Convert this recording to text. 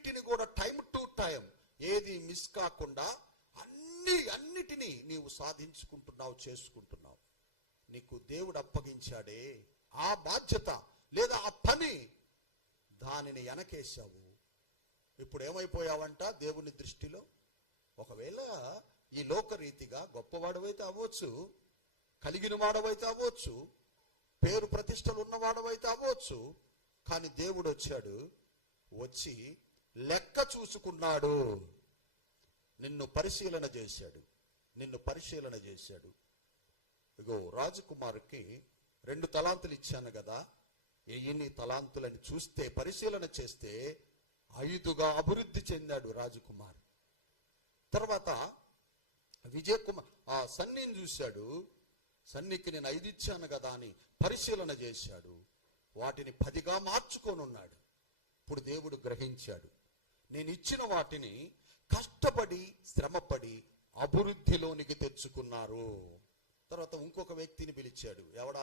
అన్నిటిని కూడా time to time ఏది మిస్ కాకుండా అన్నిటినీ నీవు సాధించుకుంటున్నావు, చేసుకుంటున్నావు. నీకు దేవుడు అప్పగించాడే ఆ బాధ్యత లేదా ఆ పని, దానిని వెనకేసావు. ఇప్పుడు ఏమైపోయావంట దేవుని దృష్టిలో? ఒకవేళ ఈ లోకరీతిగా గొప్పవాడవైతే అవ్వచ్చు, కలిగిన వాడవైతే అవ్వచ్చు, పేరు ప్రతిష్టలు ఉన్నవాడవైతే అవ్వచ్చు, కానీ దేవుడు వచ్చి లెక్క చూసుకున్నాడు, నిన్ను పరిశీలన చేశాడు. ఇగో రాజకుమారుకి 2 తలాంతులు ఇచ్చాను కదా, ఎన్ని తలాంతులని చూస్తే, పరిశీలన చేస్తే 5గా అభివృద్ధి చెందాడు రాజకుమార్. తర్వాత విజయ్ కుమార్ ఆ సన్నిని చూశాడు, సన్నికి నేను 5 ఇచ్చాను కదా అని పరిశీలన చేశాడు, వాటిని 10గా మార్చుకొని ఉన్నాడు. ఇప్పుడు దేవుడు గ్రహించాడు, నేను ఇచ్చిన వాటిని కష్టపడి శ్రమపడి అభివృద్ధిలోనికి తెచ్చుకున్నారు. తర్వాత ఇంకొక వ్యక్తిని పిలిచాడు. ఎవడా?